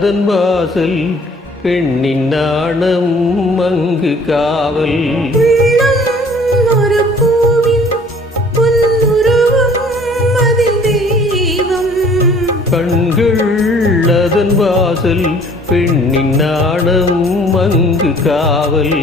அதன் வாசல் பெண்ணின் நாணம் அங்கு காவல். ஒரு பூவின் பொன்னுருவம் அதில் தெய்வம். கண்கள் அதன் வாசல் பெண்ணின் நாணம் அங்கு காவல்.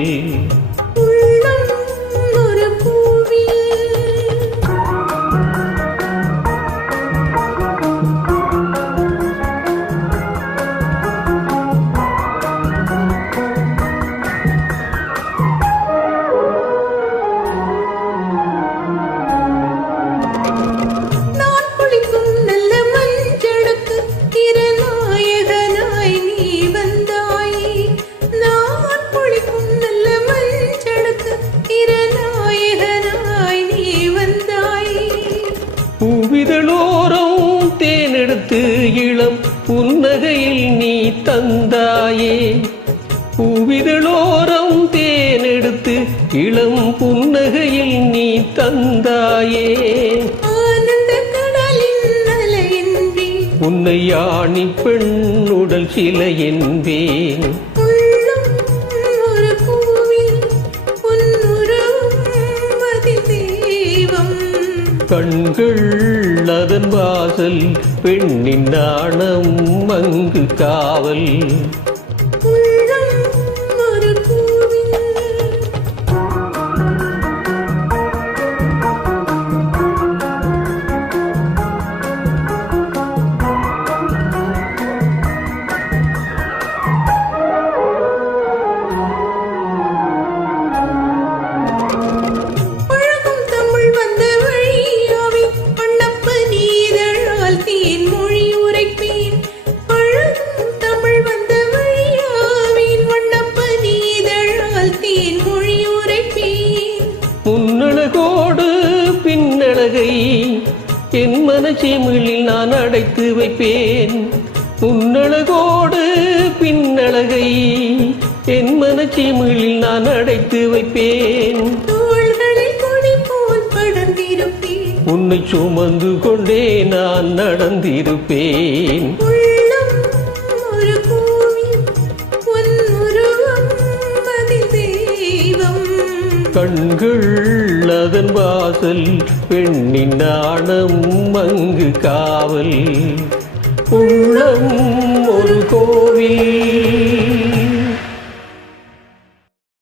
பூவிதழோரம் தேனெடுத்து இளம் புன்னகையில் நீ தந்தாயே. பூவிதழோரம் தேனெடுத்து இளம் புன்னகையில் நீ தந்தாயே. ஆனந்த கடலின் அலை என்பேன், உன்னை ஆணி பெண் உடல் சிலை என்பேன். கண்கள் அதன் வாசல் பெண்ணின் நாணம் அங்கு காவல். முன்னழகோடு பின்னழகை என் மனச்சீமிழில் நான் அடைத்து வைப்பேன். முன்னழகோடு பின்னழகை என் மனச்சீமிழில் நான் அடைத்து வைப்பேன். உன்னை சுமந்து கொண்டே நான் நடந்திருப்பேன். கண்கள் அதன் வாசல் பெண்ணின் நாணம் அங்கு காவல். உள்ளம் ஒரு கோவில்.